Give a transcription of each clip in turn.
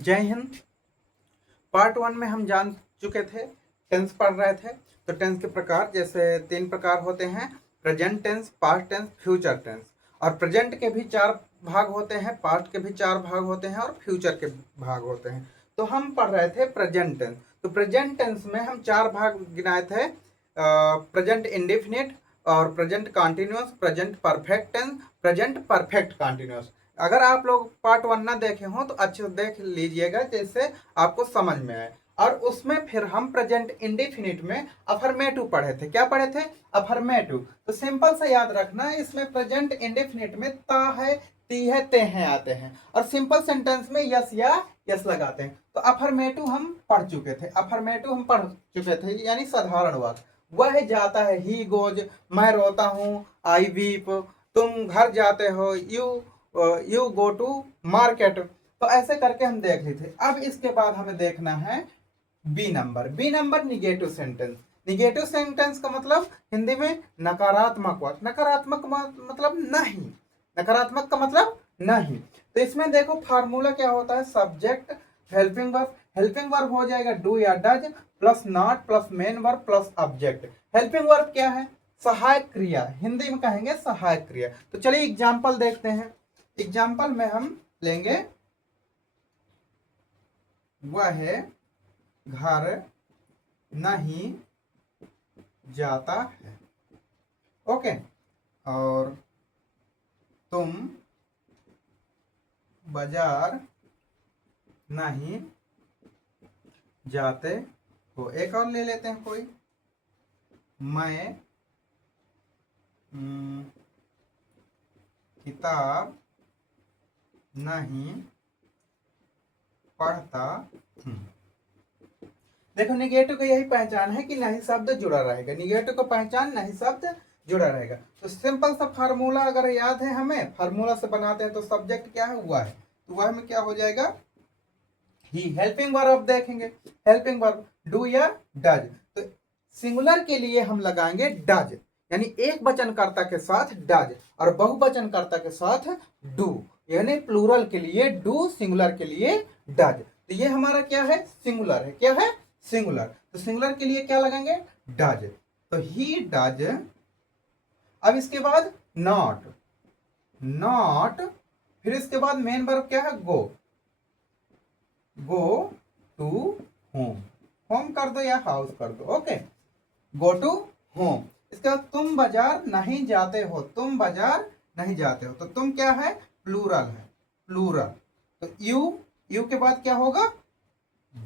जय हिंद। पार्ट 1 में हम जान चुके थे, टेंस पढ़ रहे थे। तो टेंस के प्रकार, जैसे 3 प्रकार होते हैं: present tense, past tense, future tense. और प्रेजेंट के भी 4 भाग होते हैं, पास्ट के भी 4 भाग होते हैं और फ्यूचर के भाग होते हैं। तो हम पढ़ रहे थे प्रेजेंट टेंस। तो प्रेजेंट टेंस में हम 4 भाग गिनाए थे: प्रेजेंट इंडेफिनिट और present continuous, present perfect tense, present perfect continuous. अगर आप लोग पार्ट 1 ना देखे हो तो अच्छे से देख लीजिएगा, जैसे आपको समझ में आए। और उसमें फिर हम प्रेजेंट इंडेफिनिट में अफर्मेटिव पढ़े थे। क्या पढ़े थे? अफर्मेटिव। तो सिंपल सा याद रखना, इसमें प्रेजेंट इंडेफिनिट में ता है, ती है, ते हैं आते हैं, और सिंपल सेंटेंस में यस या यस लगाते हैं। तो अफर्मेटिव हम पढ़ चुके थे, अफर्मेटिव हम पढ़ चुके थे, यानी साधारण वाक्य। वह जाता है, ही गोज, मैं रोता हूँ, आई वीप, तुम घर जाते हो, यू गो टू मार्केट। तो ऐसे करके हम देख रहे थे। अब इसके बाद हमें देखना है B number. B number negative sentence. Negative sentence का मतलब हिंदी में नकारात्मक वाक्य। नकारात्मक मतलब नहीं, नकारात्मक का मतलब नहीं। तो इसमें देखो फार्मूला क्या होता है: subject, helping verb. Helping verb हो जाएगा डू या does plus not plus main verb plus object. Helping verb क्या है? सहायक क्रिया, हिंदी में कहेंगे सहायक क्रिया। तो चलिए एग्जाम्पल देखते हैं। एग्जाम्पल में हम लेंगे, वह घर नहीं जाता है। ओके। और तुम बाजार नहीं जाते हो। एक और ले लेते हैं कोई। मैं किताब नहीं पढ़ता हूँ। देखो निगेटिव का यही पहचान है कि नहीं शब्द जुड़ा रहेगा। निगेटिव का पहचान नहीं शब्द जुड़ा रहेगा। तो सिंपल सा फार्मूला अगर याद है हमें, फार्मूला से बनाते हैं। तो सब्जेक्ट क्या है? वह है। तो वह में क्या हो जाएगा? ही। हेल्पिंग वर्ब देखेंगे, हेल्पिंग वर्ब डू या डज। तो सिंगुलर के लिए हम लगाएंगे डज, यानी एक वचनकर्ता के साथ डज और बहुवचनकर्ता के साथ डू, यानी प्लूरल के लिए डू, सिंगुलर के लिए डज। तो ये हमारा क्या है? सिंगुलर है। क्या है? सिंगुलर। तो सिंगुलर के लिए क्या लगाएंगे? डज। तो ही डज। अब इसके बाद नॉट, नॉट, फिर इसके बाद मेन वर्ब क्या है? Go, go to home. Home कर दो या हाउस कर दो। Okay, go to home. इसके बाद तुम बाजार नहीं जाते हो, तुम बाजार नहीं जाते हो। तो तुम क्या है? प्लूरल है, प्लूरल। तो यू, यू के बाद क्या होगा?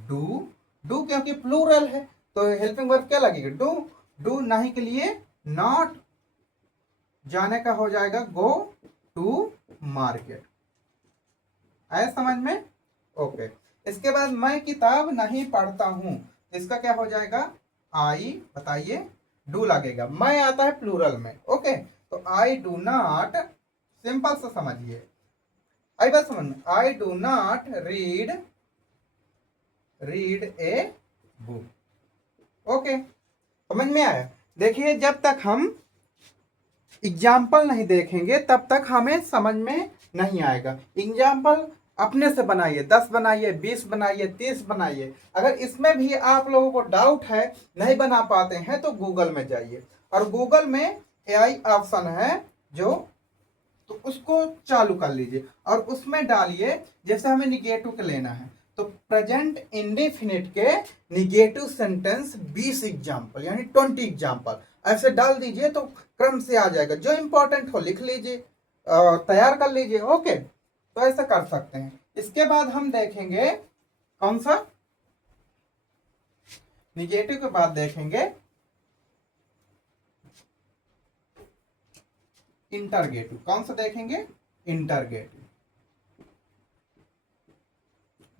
डू, डू क्योंकि प्लूरल है। तो हेल्पिंग वर्ब क्या लगेगा? डू। डू नहीं के लिए नॉट, जाने का हो जाएगा गो टू मार्केट। आया समझ में? ओके। इसके बाद मैं किताब नहीं पढ़ता हूं, इसका क्या हो जाएगा? आई, बताइए, डू लगेगा। मैं आता है प्लूरल में। ओके, तो आई डू नॉट, सिंपल से समझिए, आई बात समझ में, I do not read, read a book. Okay, समझ में आया? देखिए, जब तक हम एग्जाम्पल नहीं देखेंगे तब तक हमें समझ में नहीं आएगा। एग्जाम्पल अपने से बनाइए, 10 बनाइए, 20 बनाइए, 30 बनाइए। अगर इसमें भी आप लोगों को डाउट है, नहीं बना पाते हैं, तो गूगल में जाइए और गूगल में एआई ऑप्शन है जो, तो उसको चालू कर लीजिए और उसमें डालिए, जैसे हमें निगेटिव के लेना है तो प्रेजेंट इंडेफिनिट के निगेटिव सेंटेंस 20 एग्जाम्पल, यानी 20 एग्जाम्पल ऐसे डाल दीजिए तो क्रम से आ जाएगा। जो इंपॉर्टेंट हो लिख लीजिए, तैयार कर लीजिए। ओके, तो ऐसा कर सकते हैं। इसके बाद हम देखेंगे कौन सा? निगेटिव के बाद देखेंगे इंटरगेटिव। कौन सा देखेंगे? Interrogative,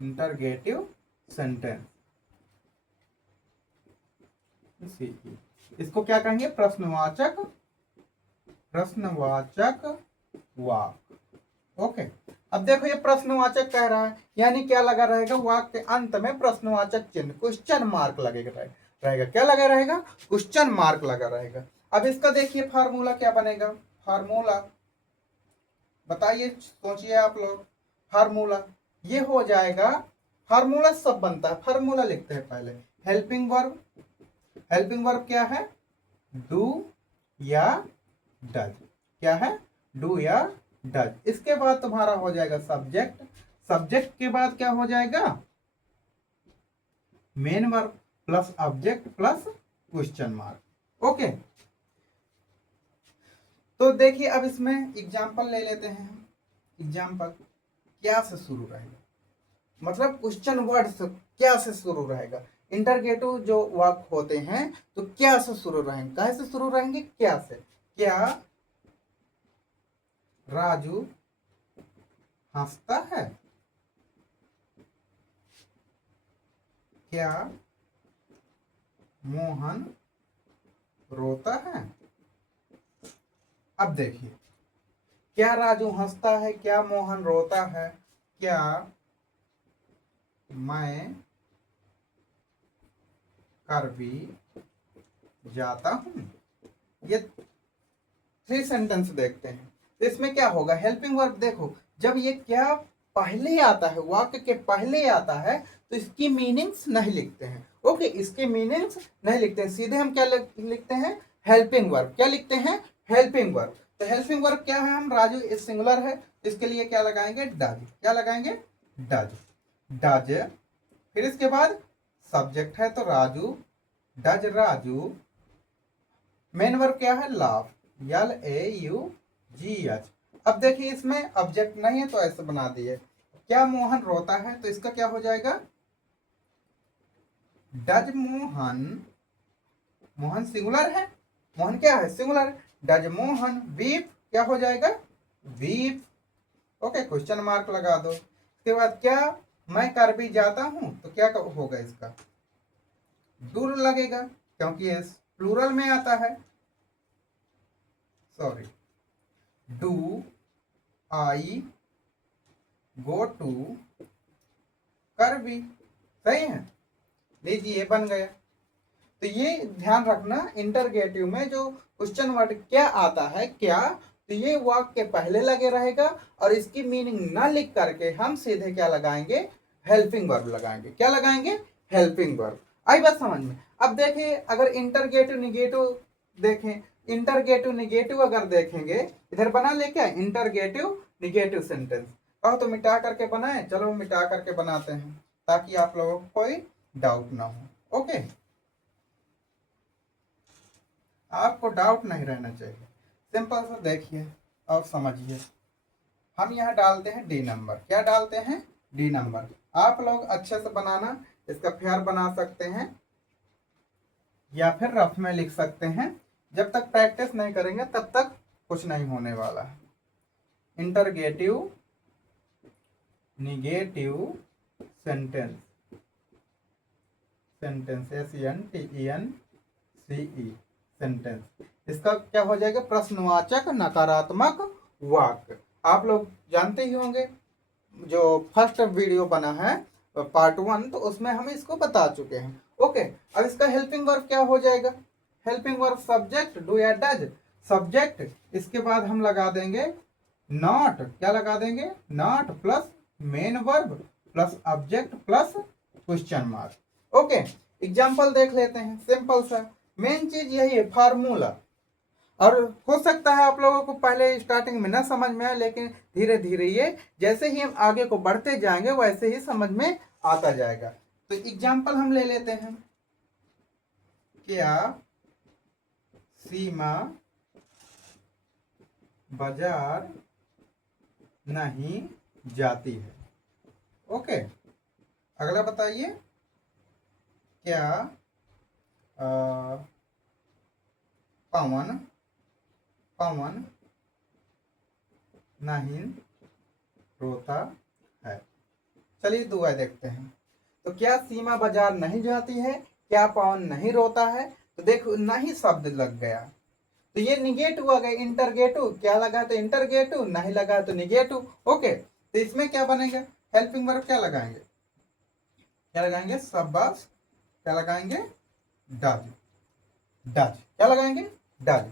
interrogative sentence. इसको क्या कहेंगे? प्रश्नवाचक, प्रश्नवाचक वाक्य। ओके, अब देखो ये प्रश्नवाचक कह रहा है, यानी क्या लगा रहेगा? वाक्य के अंत में प्रश्नवाचक चिन्ह, क्वेश्चन मार्क लगेगा रहेगा। क्या लगा रहेगा? क्वेश्चन मार्क लगा रहेगा। अब इसका देखिए फार्मूला क्या बनेगा। फार्मूला बताइए, सोचिए आप लोग। फार्मूला ये हो जाएगा फार्मूला सब बनता है, फार्मूला लिखते हैं पहले। हेल्पिंग वर्ब, हेल्पिंग वर्ब क्या है? डू या डज। क्या है? डू या डज। इसके बाद तुम्हारा हो जाएगा सब्जेक्ट, सब्जेक्ट के बाद क्या हो जाएगा? Main verb plus object plus question mark. Okay, तो देखिए अब इसमें एग्जाम्पल ले लेते हैं हम। एग्जाम्पल क्या से शुरू रहेगा, मतलब क्वेश्चन वर्ड से क्या से शुरू रहेगा। इंटरगेटिव जो वाक्य होते हैं तो क्या से शुरू रहेंगे, कहाँ से शुरू रहेंगे? क्या से। क्या राजू हंसता है? क्या मोहन रोता है? अब देखिए, क्या राजू हंसता है, क्या मोहन रोता है, क्या मैं करबी जाता हूं। ये 3 सेंटेंस देखते हैं। तो इसमें क्या होगा? हेल्पिंग वर्ब देखो, जब ये क्या पहले आता है, वाक्य के पहले आता है, तो इसकी मीनिंग्स नहीं लिखते हैं। ओके, इसके मीनिंग्स नहीं लिखते हैं, सीधे हम क्या लिखते हैं? Helping verb. क्या लिखते हैं? Helping verb. तो हेल्पिंग वर्ब क्या है? हम राजू इस सिंगुलर है, इसके लिए क्या लगाएंगे? डज। क्या लगाएंगे? डज। डज। फिर इसके बाद सब्जेक्ट है तो Raju, does Raju. Main verb क्या है? Laugh, LAUGH। अब देखिए इसमें ऑब्जेक्ट नहीं है तो ऐसे बना दिए। क्या मोहन रोता है, तो इसका क्या हो जाएगा? डज मोहन, मोहन सिंगुलर है, मोहन क्या है? सिंगुलर। डज मोहन वीप, क्या हो जाएगा? वीप। ओके, क्वेश्चन मार्क लगा दो। इसके बाद क्या मैं करबी जाता हूं, तो क्या होगा? इसका डू लगेगा, क्योंकि ये प्लूरल में आता है। Sorry, do I go to करबी। सही है, लीजिए बन गया। तो ये ध्यान रखना, इंटरगेटिव में जो क्वेश्चन वर्ड क्या आता है, क्या, तो ये वाक्य के पहले लगे रहेगा और इसकी मीनिंग ना लिख करके हम सीधे क्या लगाएंगे? हेल्पिंग वर्ब लगाएंगे। क्या लगाएंगे? Helping verb. आई बात समझ में? अब देखिए, अगर इंटरगेटिव निगेटिव देखें, इंटरगेटिव निगेटिव अगर देखेंगे, इधर बना ले क्या? Interrogative negative sentence. कहो तो मिटा करके बनाए, चलो मिटा करके बनाते हैं ताकि आप लोगों को कोई डाउट ना हो। ओके, आपको डाउट नहीं रहना चाहिए, सिंपल सा देखिए और समझिए। हम यहाँ डालते हैं डी नंबर। क्या डालते हैं? D number. आप लोग अच्छे से बनाना, इसका फेयर बना सकते हैं या फिर रफ में लिख सकते हैं। जब तक प्रैक्टिस नहीं करेंगे तब तक कुछ नहीं होने वाला है। Interrogative negative sentence, sentence SENTENCE sentence, इसका क्या हो जाएगा? प्रश्नवाचक नकारात्मक वाक्य। आप लोग जानते ही होंगे, जो फर्स्ट वीडियो बना है पार्ट 1, तो उसमें हम इसको बता चुके हैं। ओके, अब इसका हेल्पिंग वर्ब क्या हो जाएगा? हेल्पिंग वर्ब सब्जेक्ट डू या डज। सब्जेक्ट, इसके बाद हम लगा देंगे नॉट। क्या लगा देंगे? Not plus main verb plus object plus question mark. Okay, example देख लेते हैं, सिंपल सा। मेन चीज यही है, फार्मूला। और हो सकता है आप लोगों को पहले स्टार्टिंग में ना समझ में आए, लेकिन धीरे धीरे ये जैसे ही हम आगे को बढ़ते जाएंगे वैसे ही समझ में आता जाएगा। तो एग्जाम्पल हम ले लेते हैं। क्या सीमा बाजार नहीं जाती है? ओके, अगला बताइए। क्या पवन नहीं रोता है? चलिए दुआ देखते हैं। तो क्या सीमा बाजार नहीं जाती है, क्या पवन नहीं रोता है? तो देखो नहीं शब्द लग गया, तो ये निगेटिव आ गया। इंटरगेटिव, क्या लगा तो इंटरगेटिव, नहीं लगा तो निगेटिव। ओके, तो इसमें क्या बनेगा? हेल्पिंग वर्ब क्या लगाएंगे? क्या लगाएंगे? शाबाश। क्या लगाएंगे? डज। डज। क्या लगाएंगे? डज।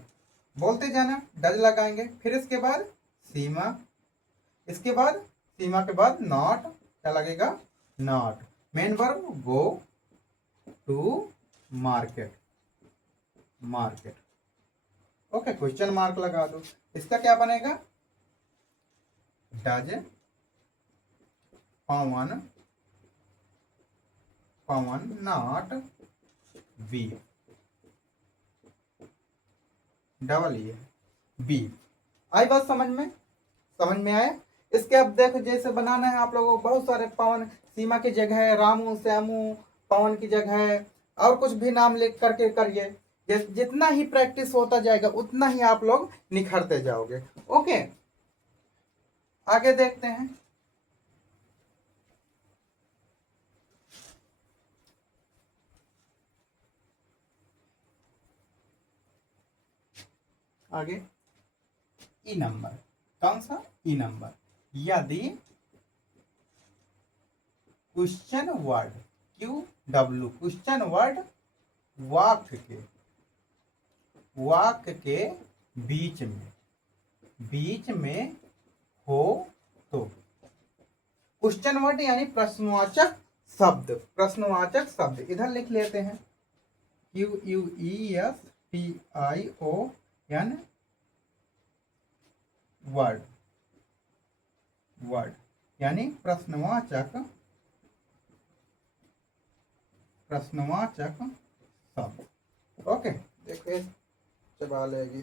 बोलते जाना, डज लगाएंगे। फिर इसके बाद सीमा, इसके बाद सीमा के बाद नॉट, क्या लगेगा? Not. Main verb go to market, market. Okay, question mark लगा दो। इसका क्या बनेगा? Does Pawan not be, double E B. आई बात समझ में? समझ में आया? इसके अब देखो जैसे बनाना है आप लोगों को, बहुत सारे पवन, सीमा की जगह रामू श्यामू, पवन की जगह और कुछ भी नाम लिख करके करिए। जितना ही प्रैक्टिस होता जाएगा उतना ही आप लोग निखरते जाओगे। ओके, आगे देखते हैं। आगे ई नंबर, कौन सा? ई नंबर। यदि question word, Q W, question word वाक्य के बीच में हो तो। क्वेश्चन वर्ड यानी प्रश्नवाचक शब्द, प्रश्नवाचक शब्द इधर लिख लेते हैं। QUESTION वर्ड, वर्ड यानी प्रश्नवाचक शब्द। ओके, देखिए चबा लेगी।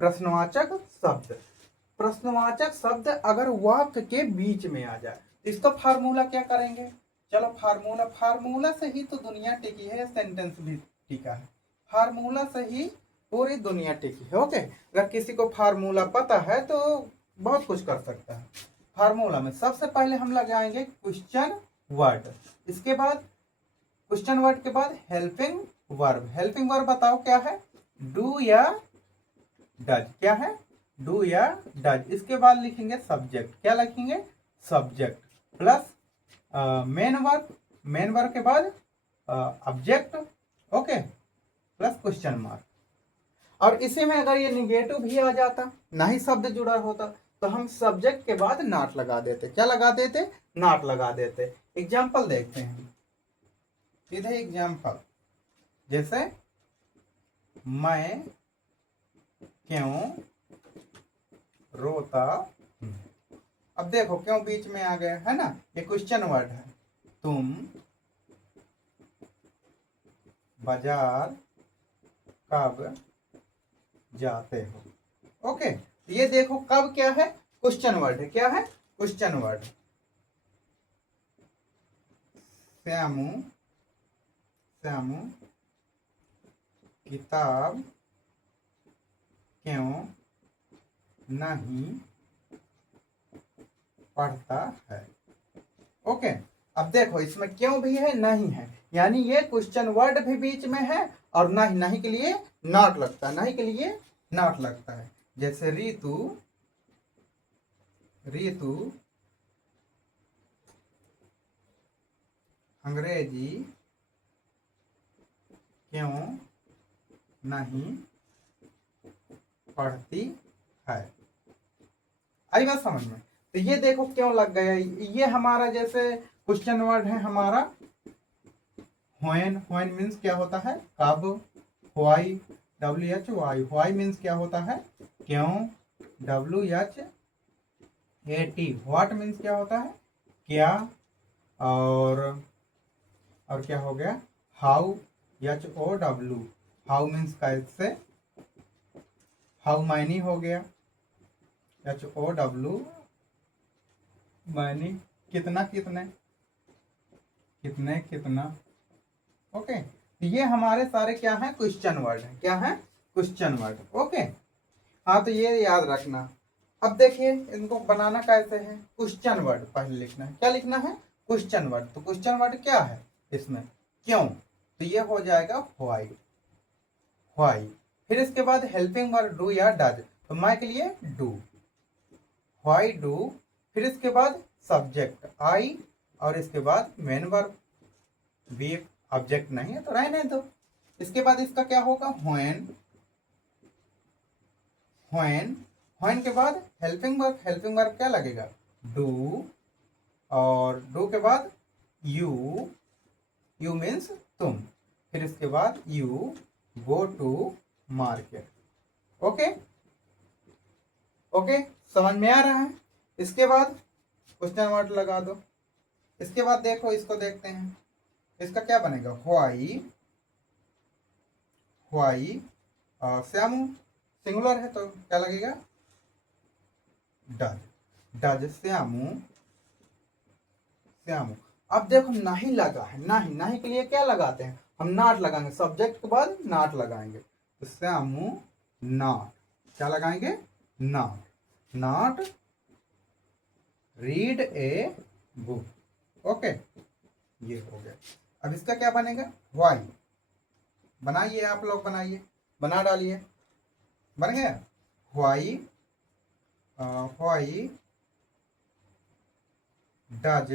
प्रश्नवाचक शब्द, प्रश्नवाचक शब्द अगर वाक्य के बीच में आ जाए तो इसका फार्मूला क्या करेंगे? चलो फार्मूला से ही तो दुनिया टिकी है, सेंटेंस भी टिका है। फार्मूला से ही पूरी दुनिया टिकी है। ओके, अगर किसी को फार्मूला पता है तो बहुत कुछ कर सकता है। फार्मूला में सबसे पहले हम लगाएंगे क्वेश्चन वर्ड, इसके बाद क्वेश्चन वर्ड के बाद हेल्पिंग वर्ब। हेल्पिंग वर्ब बताओ क्या है? डू या डज। क्या है? डू या डज। इसके बाद लिखेंगे सब्जेक्ट। क्या लिखेंगे? Subject plus main verb, main verb के बाद object, okay, plus question mark. और इसी में अगर ये निगेटिव भी आ जाता, ना ही शब्द जुड़ा होता, तो हम सब्जेक्ट के बाद नॉट लगा देते। क्या लगा देते? नॉट लगा देते। एग्जाम्पल देखते हैं, सीधे एग्जाम्पल, जैसे मैं क्यों रोता हूं। अब देखो क्यों बीच में आ गया है ना, ये क्वेश्चन वर्ड है। तुम बाजार कब जाते हो। ओके, ये देखो कब क्या है? क्वेश्चन वर्ड है। क्या है? Question word. श्यामू किताब क्यों नहीं पढ़ता है। ओके, अब देखो इसमें क्यों भी है, नहीं है, यानी ये क्वेश्चन वर्ड भी बीच में है और नहीं के लिए नॉट लगता है, नहीं के लिए नॉट लगता है। जैसे ऋतु अंग्रेजी क्यों नहीं पढ़ती है। आई बात समझ में? तो ये देखो क्यों लग गया, ये हमारा जैसे क्वेश्चन वर्ड है हमारा व्हेन। व्हेन मीन्स क्या होता है? कब। व्हाई, WHY, व्हाई मीन्स क्या होता है? क्यों, WHAT। व्हाट मीन्स क्या होता है? क्या। और क्या हो गया? हाउ, HOW, हाउ मीन्स कैसे। हाउ मैनी हो गया, HOW मैनी, कितना कितने, कितना। ओके, ये हमारे सारे क्या है? क्वेश्चन वर्ड है। क्या है? Question word. ओके, हाँ तो ये याद रखना। अब देखिए इनको बनाना कैसे है। क्वेश्चन वर्ड पहले लिखना है। क्या लिखना है? Question word. तो क्वेश्चन वर्ड क्या है इसमें? क्यों, तो ये हो जाएगा व्हाई, व्हाई। फिर इसके बाद हेल्पिंग वर्ड डू या डज, तो मैं के लिए डू, व्हाई डू। फिर इसके बाद सब्जेक्ट आई, और इसके बाद मेन वर्ब बी। ऑब्जेक्ट नहीं है तो रहने दो। इसके बाद इसका क्या होगा? When, when. व्हेन के बाद हेल्पिंग वर्ब। हेल्पिंग वर्ब क्या लगेगा? डू, और डू के बाद यू, यू मीन्स तुम, फिर इसके बाद you go to market. Okay okay, समझ में आ रहा है। इसके बाद क्वेश्चन वर्ड लगा दो। इसके बाद देखो, इसको देखते हैं, इसका क्या बनेगा, व्हाई श्यामू सिंगुलर है तो क्या लगेगा, डज श्यामू, श्यामू। अब देखो नहीं लगा है, नहीं के लिए क्या लगाते हैं हम, नॉट लगाएंगे, सब्जेक्ट के बाद नॉट लगाएंगे, तो श्यामू नॉट, क्या लगाएंगे, not read a book. Okay, ये हो गया। अब इसका क्या बनेगा, व्हाई, बनाइए आप लोग, बनाइए, बना डालिए, बन गया, why does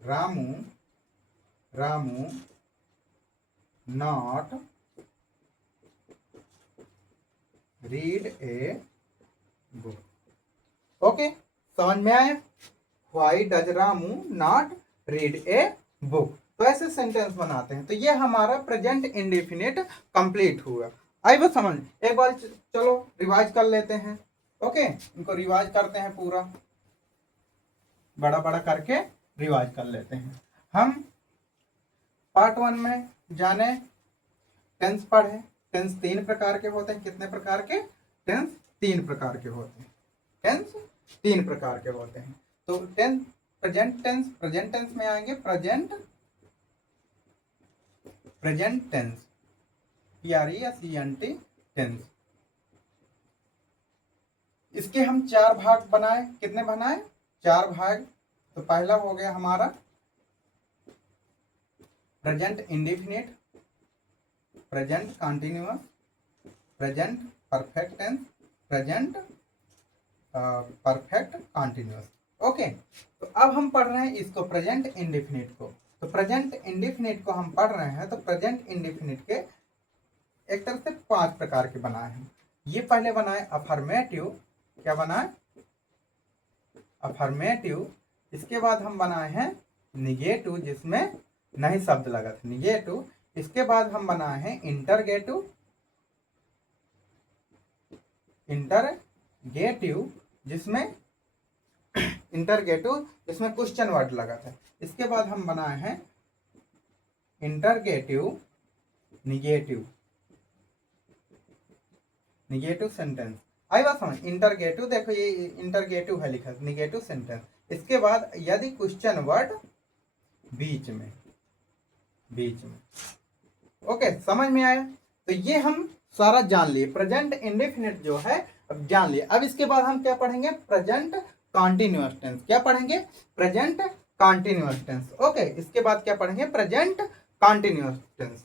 Ramu not read a book. Okay, समझ में आया, why does Ramu not read a book. तो ऐसे सेंटेंस बनाते हैं। तो ये हमारा प्रेजेंट इंडेफिनिट कंप्लीट हुआ। आई बस समझ, एक बार चलो रिवाइज कर लेते हैं। ओके, इनको रिवाइज करते हैं, पूरा बड़ा बड़ा करके रिवाइज कर लेते हैं। हम पार्ट 1 में जाने टेंस पढ़े। टेंस 3 प्रकार के होते हैं। कितने प्रकार के, टेंस 3 प्रकार के होते हैं। टेंस 3 प्रकार के होते हैं। तो टेंस प्रेजेंट टेंस में आएंगे प्रेजेंट टेंस, PRESENT टेंस। इसके हम 4 भाग बनाए। कितने बनाए, 4 भाग। तो पहला हो गया हमारा present indefinite, present continuous, present perfect tense, present perfect continuous. Okay, तो अब हम पढ़ रहे हैं इसको, प्रेजेंट इंडेफिनिट को। तो प्रेजेंट इंडेफिनिट को हम पढ़ रहे हैं। तो प्रेजेंट इंडेफिनिट के एक तरह से 5 प्रकार के बनाए हैं। ये पहले बनाए अफर्मेटिव, क्या बनाए, अफर्मेटिव। इसके बाद हम बनाए हैं निगेटिव, जिसमें नहीं शब्द लगा था, निगेटिव। इसके बाद हम बनाए हैं इंटरगेटिव, जिसमें जिसमें क्वेश्चन वर्ड लगा था। इसके बाद हम बनाए हैं इंटरगेटिव निगेटिव सेंटेंस। आई बात समझ, इंटरगेटिव, देखो ये इंटरगेटिव है लिखा, निगेटिव सेंटेंस। इसके बाद यदि क्वेश्चन वर्ड बीच में। ओके, समझ में आया। तो ये हम सारा जान लिए, प्रेजेंट इंडेफिनिट जो है अब जान लिए। अब इसके बाद हम क्या पढ़ेंगे, प्रेजेंट कॉन्टिन्यूअस टेंस। क्या पढ़ेंगे, प्रेजेंट कॉन्टिन्यूअस टेंस। ओके, इसके बाद क्या पढ़ेंगे, प्रेजेंट कॉन्टिन्यूअस टेंस।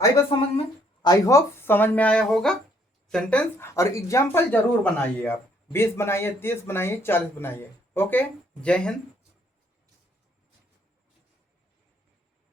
आई बस समझ में, आई होप समझ में आया होगा सेंटेंस। और एग्जाम्पल जरूर बनाइए आप, 20 बनाइए, 30 बनाइए, 40 बनाइए। ओके, जय हिंद।